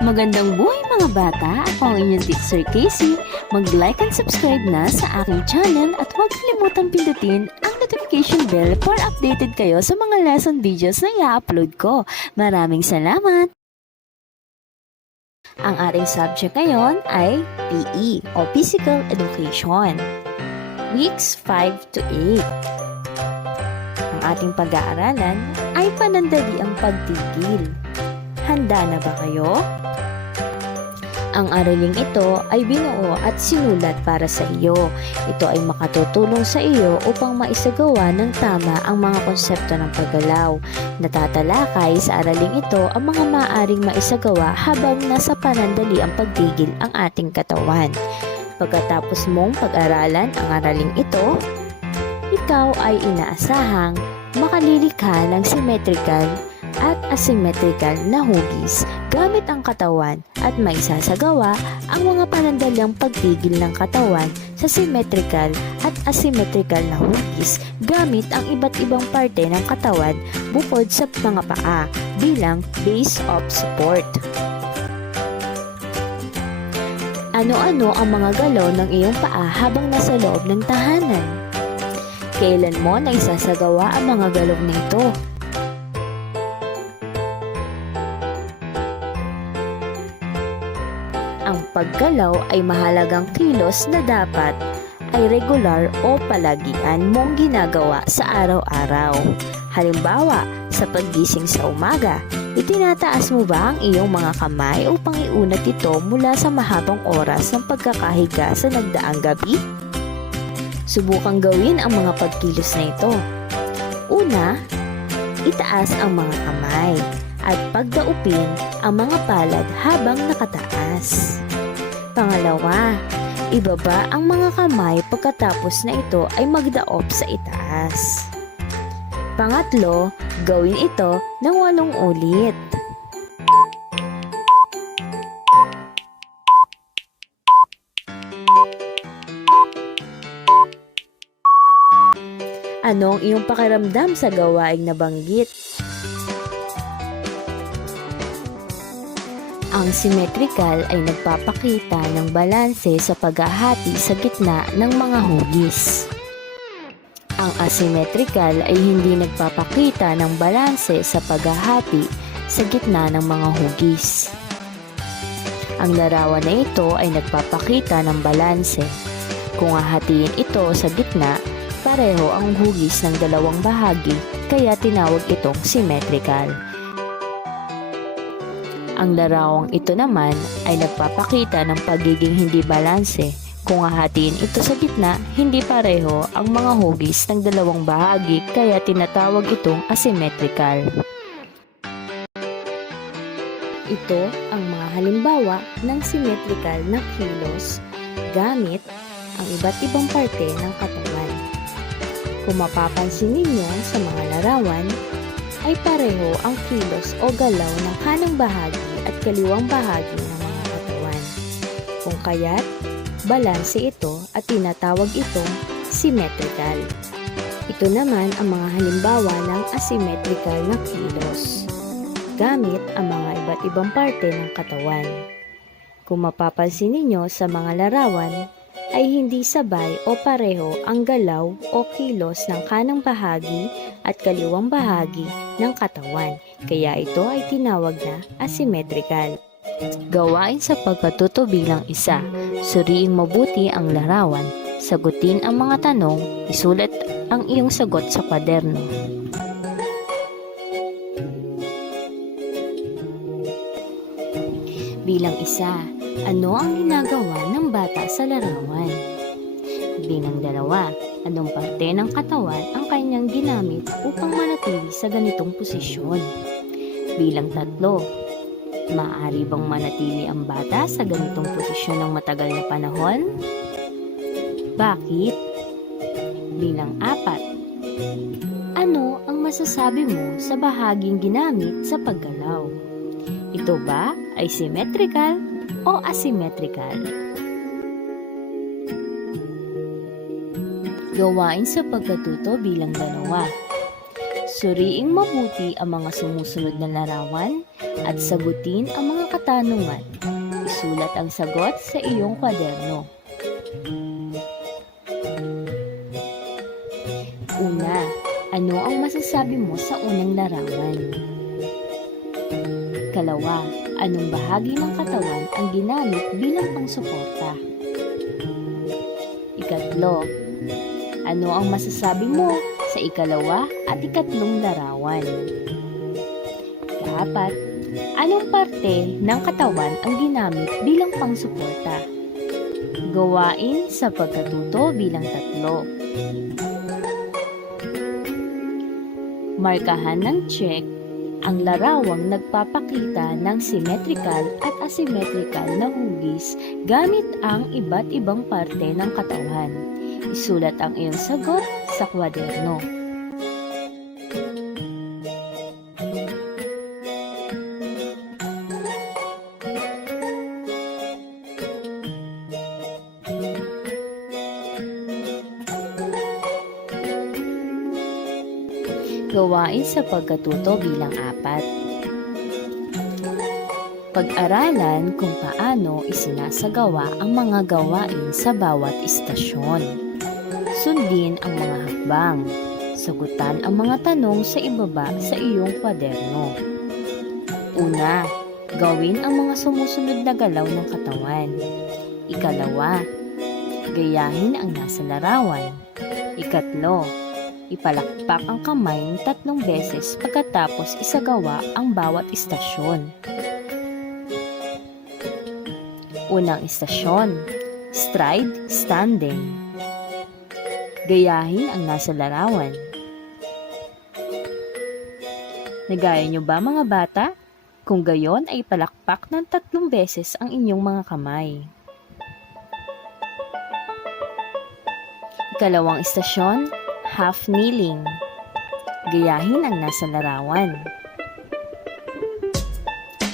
Magandang buhay mga bata! Ako ang inyong Teacher Casey. Mag-like and subscribe na sa aking channel at huwag kalimutang pindutin ang notification bell para updated kayo sa mga lesson videos na i-upload ko. Maraming salamat! Ang ating subject ngayon ay PE o Physical Education. Weeks 5 to 8. Ang ating pag-aaralan ay panandaliang pagtigil. Handa na ba kayo? Ang araling ito ay binuo at sinulat para sa iyo. Ito ay makatutulong sa iyo upang maisagawa ng tama ang mga konsepto ng paggalaw. Natatalakay sa araling ito ang mga maaaring maisagawa habang nasa panandaliang pagtigil ang ating katawan. Pagkatapos mong pag-aralan ang araling ito, ikaw ay inaasahang makalilikha ng symmetrical at asymmetrical na hugis gamit ang katawan at maisasagawa ang mga panandaliang pagtigil ng katawan sa symmetrical at asymmetrical na hugis gamit ang iba't ibang parte ng katawan bukod sa mga paa bilang base of support. Ano-ano ang mga galaw ng iyong paa habang nasa loob ng tahanan? Kailan mo na isasagawa ang mga galaw na ito? Ang paggalaw ay mahalagang kilos na dapat ay regular o palagian mong ginagawa sa araw-araw. Halimbawa, sa paggising sa umaga, itinataas mo ba ang iyong mga kamay upang iunat ito mula sa mahabang oras ng pagkakahiga sa nagdaang gabi? Subukang gawin ang mga pagkilos na ito. Una, itaas ang mga kamay at pagdaupin ang mga palad habang nakataas. Pangalawa, ibaba ang mga kamay pagkatapos na ito ay magdaop sa itaas. Pangatlo, gawin ito ng 8 ulit. Ano ang iyong pakiramdam sa gawaing nabanggit? Ang symmetrical ay nagpapakita ng balanse sa paghahati sa gitna ng mga hugis. Ang asymmetrical ay hindi nagpapakita ng balanse sa paghahati sa gitna ng mga hugis. Ang larawan na ito ay nagpapakita ng balanse. Kung hahatiin ito sa gitna, pareho ang hugis ng dalawang bahagi, kaya tinawag itong symmetrical. Ang larawang ito naman ay nagpapakita ng pagiging hindi balanse. Kung hahatiin ito sa gitna, hindi pareho ang mga hugis ng dalawang bahagi, kaya tinatawag itong asymmetrical. Ito ang mga halimbawa ng symmetrical na kilos gamit ang iba't ibang parte ng katawan. Kung mapapansin ninyo sa mga larawan, ay pareho ang kilos o galaw ng kanang bahagi at kaliwang bahagi ng mga katawan. Kung kaya't, balanse ito at tinatawag itong symmetrical. Ito naman ang mga halimbawa ng asymmetrical na kilos, gamit ang mga iba't ibang parte ng katawan. Kung mapapansin ninyo sa mga larawan, ay hindi sabay o pareho ang galaw o kilos ng kanang bahagi at kaliwang bahagi ng katawan, kaya ito ay tinawag na asymmetrical. Gawain sa pagkatuto bilang 1. Suriing mabuti ang larawan, sagutin ang mga tanong, isulat ang iyong sagot sa kwaderno. Bilang 1. Ano ang ginagawa ng bata sa larawan? Bilang 2. Anong parte ng katawan ang kanyang ginamit upang manatili sa ganitong posisyon? Bilang 3. Maaari bang manatili ang bata sa ganitong posisyon ng matagal na panahon? Bakit? Bilang 4. Ano ang masasabi mo sa bahaging ginamit sa paggalaw? Ito ba ay symmetrical o asymmetrical? Gawain sa pagkatuto bilang 2. Suriing mabuti ang mga sumusunod na larawan, at sagutin ang mga katanungan. Isulat ang sagot sa iyong kwaderno. Una, ano ang masasabi mo sa unang larawan? Kalawa, anong bahagi ng katawan ang ginamit bilang pangsuporta? Ikatlo, ano ang masasabi mo sa ikalawa at ikatlong larawan? Ikaapat, anong parte ng katawan ang ginamit bilang pangsuporta? Gawain sa pagkatuto bilang 3. Markahan ng check ang larawang nagpapakita ng symmetrical at asymmetrical na hugis gamit ang iba't ibang parte ng katawan. Isulat ang iyong sagot sa kwaderno. Gawain sa pagkatuto bilang 4. Pag-aralan kung paano isinasagawa ang mga gawain sa bawat istasyon. Sundin ang mga hakbang. Sagutan ang mga tanong sa ibaba sa iyong kwaderno. Una, gawin ang mga sumusunod na galaw ng katawan. Ikalawa, gayahin ang nasa larawan. Ikatlo, ipalakpak ang kamay ng 3 beses pagkatapos isagawa ang bawat istasyon. Unang istasyon, stride standing. Gayahin ang nasa larawan. Nagaya niyo ba mga bata? Kung gayon ay palakpak ng 3 beses ang inyong mga kamay. Ikalawang istasyon, half kneeling. Gayahin ang nasa larawan.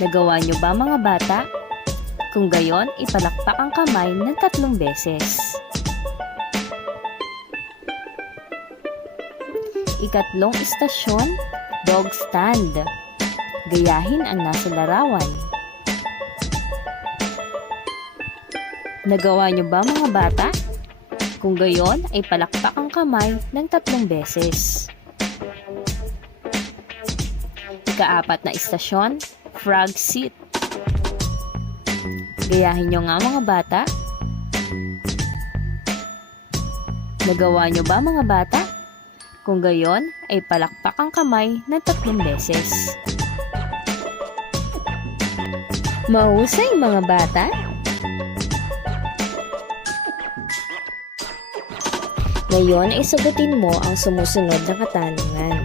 Nagawa niyo ba mga bata? Kung gayon, ipalakpak ang kamay ng 3 beses. Ikatlong istasyon, dog stand. Gayahin ang nasa larawan. Nagawa niyo ba mga bata? Kung gayon, ay palakpak ang kamay ng 3 beses. Ika-4 na istasyon, frog sit. Gayahin nyo nga mga bata. Nagawa nyo ba mga bata? Kung gayon, ay palakpak ang kamay ng 3 beses. Mahusay mga bata! Ngayon ay sagutin mo ang sumusunod na katanungan.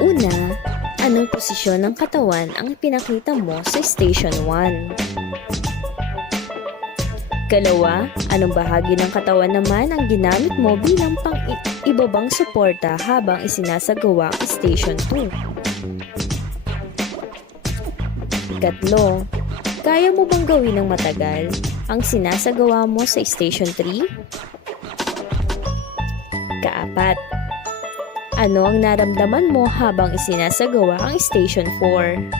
Una, anong posisyon ng katawan ang ipinakita mo sa Station 1? Kalawa, anong bahagi ng katawan naman ang ginamit mo bilang pang-ibabang suporta habang isinasagawa ang Station 2? Ikatlo, kaya mo bang gawin ng matagal ang sinasagawa mo sa Station 3? Kaapat, ano ang naramdaman mo habang isinasagawa ang Station 4?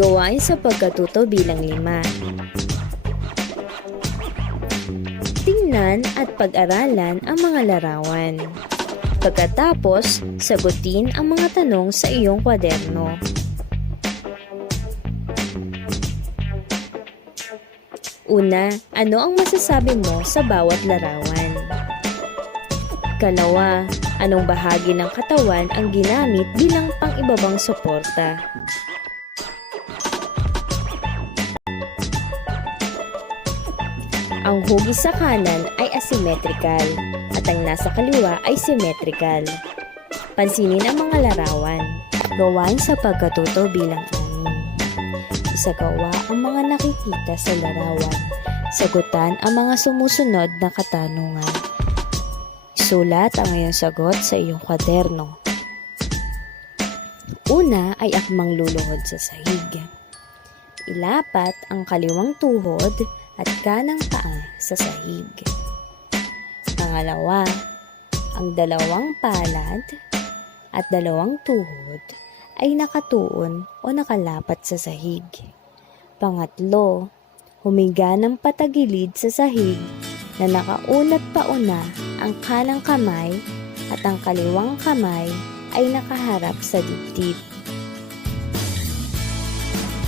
Gawain sa pagkatuto bilang 5. Tingnan at pag-aralan ang mga larawan. Pagkatapos, sagutin ang mga tanong sa iyong kwaderno. Una, ano ang masasabi mo sa bawat larawan? Kalawa, anong bahagi ng katawan ang ginamit bilang pang-ibabang suporta? Ang hugis sa kanan ay asymmetrical at ang nasa kaliwa ay symmetrical. Pansinin ang mga larawan. Gawain sa pagkatuto bilang 6. Isagawa ang mga nakikita sa larawan. Sagutan ang mga sumusunod na katanungan. Isulat ang iyong sagot sa iyong kwaderno. Una ay akmang luluhod sa sahig. Ilapat ang kaliwang tuhod at kanang paa sa sahig. Pangalawa, Ang dalawang palad at dalawang tuhod ay nakatuon o nakalapat sa sahig. Pangatlo, humiga ng patagilid sa sahig na nakaunat pauna ang kanang kamay at ang kaliwang kamay ay nakaharap sa dibdib.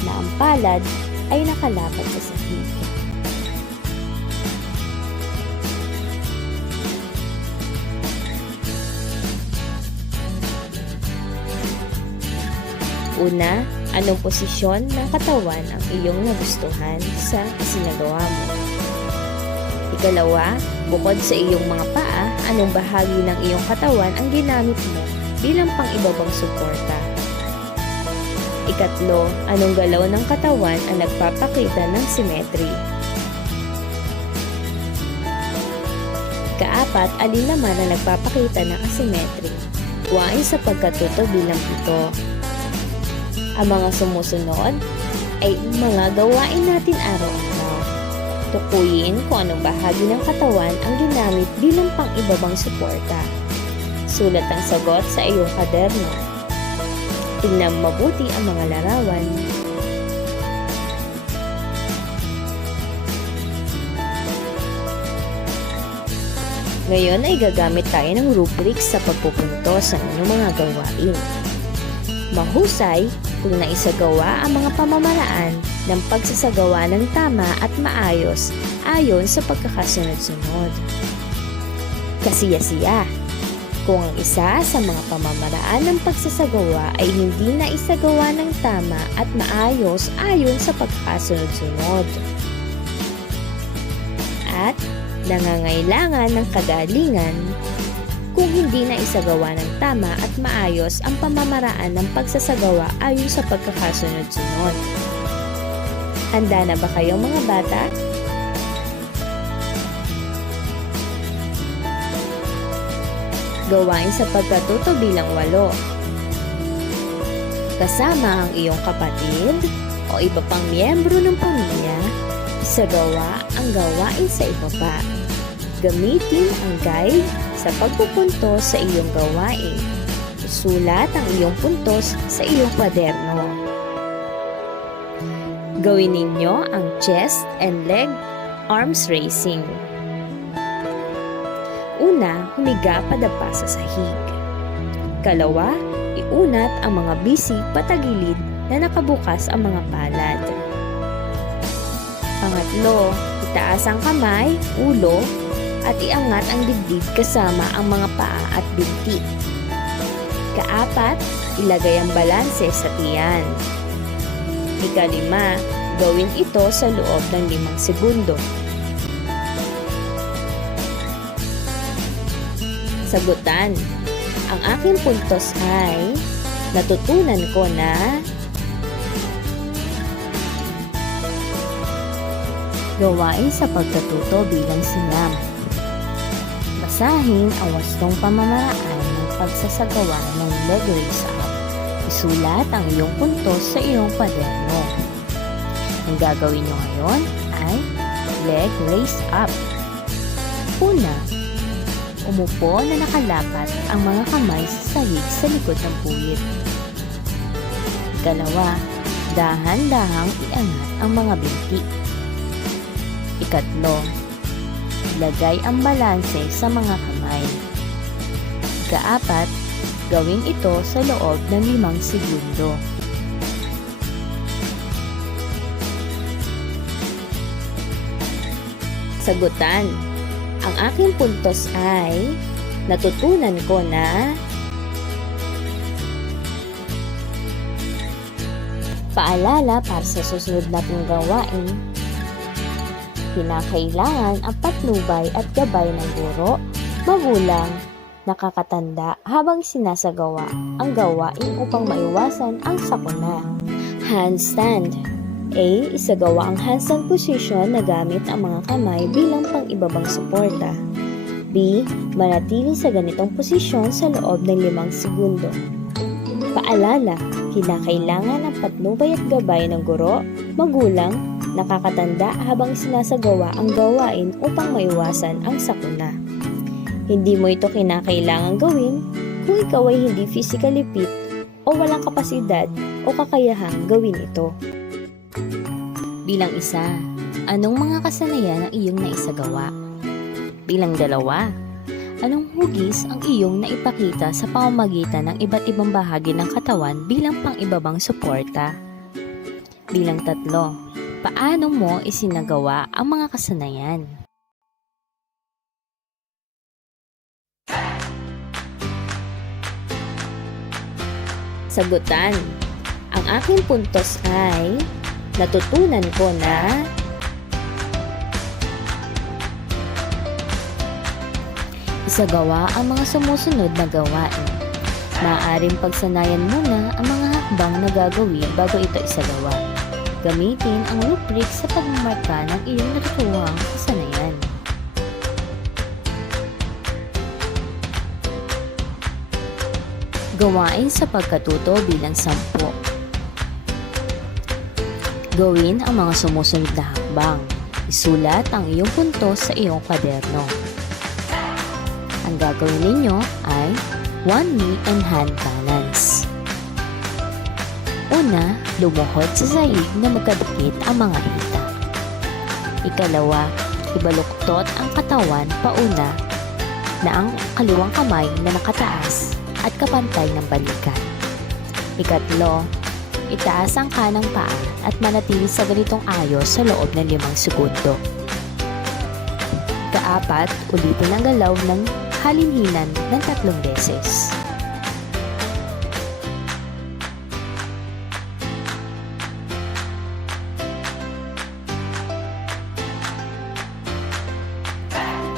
Na ang palad ay nakalapat sa sahig. Una, anong posisyon ng katawan ang iyong nagustuhan sa isinagawa mo? Ikalawa, bukod sa iyong mga paa, anong bahagi ng iyong katawan ang ginamit mo bilang pang-ibabang suporta? Ikatlo, anong galaw ng katawan ang nagpapakita ng symmetry? Ikaapat, alin naman ang nagpapakita ng asymmetry? Gawain sa pagkatuto bilang pito. Ang mga sumusunod ay mga gawain natin araw-araw. Tukuyin kung anong bahagi ng katawan ang ginamit bilang pang-ibabang suporta. Sulat ang sagot sa iyong kwaderno. Tingnan mabuti ang mga larawan. Ngayon ay gagamit tayo ng rubrics sa pagpupuntos sa inyong mga gawain. Mahusay kung naisagawa ang mga pamamaraan ng pagsasagawa ng tama at maayos ayon sa pagkakasunod-sunod. Kasiya-siya kung ang isa sa mga pamamaraan ng pagsasagawa ay hindi naisagawa ng tama at maayos ayon sa pagkakasunod-sunod. At nangangailangan ng kagalingan kung hindi na isagawa ng tama at maayos ang pamamaraan ng pagsasagawa ayon sa pagkakasunod-sunod. Handa na ba kayo mga bata? Gawain sa pagkatuto bilang 8. Kasama ang iyong kapatid o iba pang miyembro ng pamilya, isagawa ang gawain sa ibaba. Gamitin ang guide sa pagpupuntos sa iyong gawain. Isulat ang iyong puntos sa iyong kwaderno. Gawin ninyo ang chest and leg arms raising. Una, humiga padapa sa sahig. Kalawa, iunat ang mga bisi patagilid na nakabukas ang mga palad. Pangatlo, itaas ang kamay, ulo, at iangat ang dibdib kasama ang mga paa at binti. Kaapat, ilagay ang balanse sa tiyan. Ikalima, gawin ito sa loob ng 5 segundo. Sagutan, ang aking puntos ay natutunan ko na gawain sa pagkatuto bilang siyam. Basahin ang wastong pamamaraan ng pagsasagawa ng leg raise up. Isulat ang iyong puntos sa iyong kwaderno. Ang gagawin nyo ngayon ay leg raise up. Una, umupo na nakalapat ang mga kamay sa sahig sa likod ng puwit. Ikalawa, dahan-dahang iangat ang mga binti. Ikatlo, ilagay ang balanse sa mga kamay. Ikaapat, gawin ito sa loob ng 5 segundo. Sagutan, ang aking puntos ay natutunan ko na paalala para sa susunod nating gawain. Kinakailangan ang patnubay at gabay ng guro, magulang, nakakatanda habang sinasagawa ang gawain upang maiwasan ang sakuna. Handstand. A. Isagawa ang handstand position na gamit ang mga kamay bilang pang-ibabang suporta. B. Manatili sa ganitong posisyon sa loob ng 5 segundo. Paalala, kinakailangan ang patnubay at gabay ng guro, magulang, nakakatanda habang sinasagawa ang gawain upang maiwasan ang sakuna. Hindi mo ito kinakailangan gawin kung ikaw ay hindi physically fit o walang kapasidad o kakayahang gawin ito. Bilang isa, anong mga kasanayan ang iyong naisagawa? Bilang dalawa, anong hugis ang iyong naipakita sa pamamagitan ng iba't ibang bahagi ng katawan bilang pang-ibabang suporta? Bilang tatlo, paano mo isinagawa ang mga kasanayan? Sagutan. Ang aking puntos ay natutunan ko na isagawa ang mga sumusunod na gawain. Maaaring pagsanayan muna ang mga hakbang na gagawin bago ito isagawa. Gamitin ang rubric sa pagmamarka ng iyong natutuhang kasanayan. Gawain sa pagkatuto bilang 10. Gawin ang mga sumusunod na hakbang. Isulat ang iyong puntos sa iyong kwaderno. Ang gagawin ninyo ay 1 knee and hand balance. Una, lumuhod sa sahig na magkadikit ang mga hita. Ikalawa, ibaluktot ang katawan pauna na ang kaliwang kamay na nakataas at kapantay ng balikat. Ikatlo, itaas ang kanang paa at manatili sa ganitong ayos sa loob ng 5 segundo. Kaapat, ulitin ang galaw ng halinhinan ng 3 beses.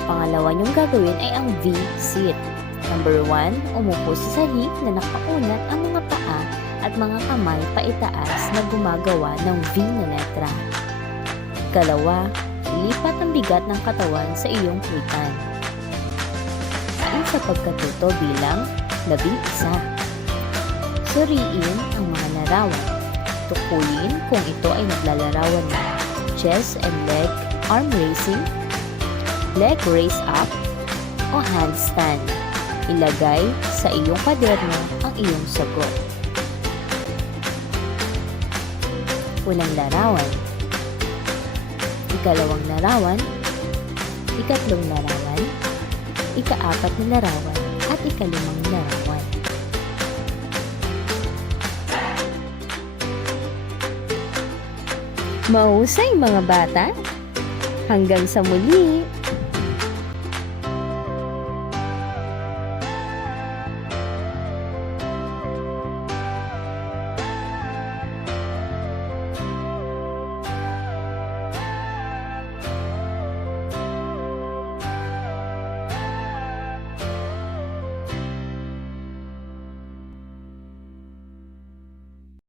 Pangalawa niyong gagawin ay ang V-sit. Number 1, umupo sa sahig na nakaunat ang mga paa at mga kamay paitaas na gumagawa ng V na letra. Ikalawa, lipat ang bigat ng katawan sa iyong puwitan. Ayon sa pagkatuto bilang 11. Suriin ang mga larawan. Tukuyin kung ito ay naglalarawan ng chest and leg arm raising, leg raise up, o handstand. Ilagay sa iyong kwaderno ang iyong sagot. Unang larawan, ikalawang larawan, ikatlong larawan, ikaapat na larawan, at ikalimang larawan. Mahusay mga bata! Hanggang sa muli!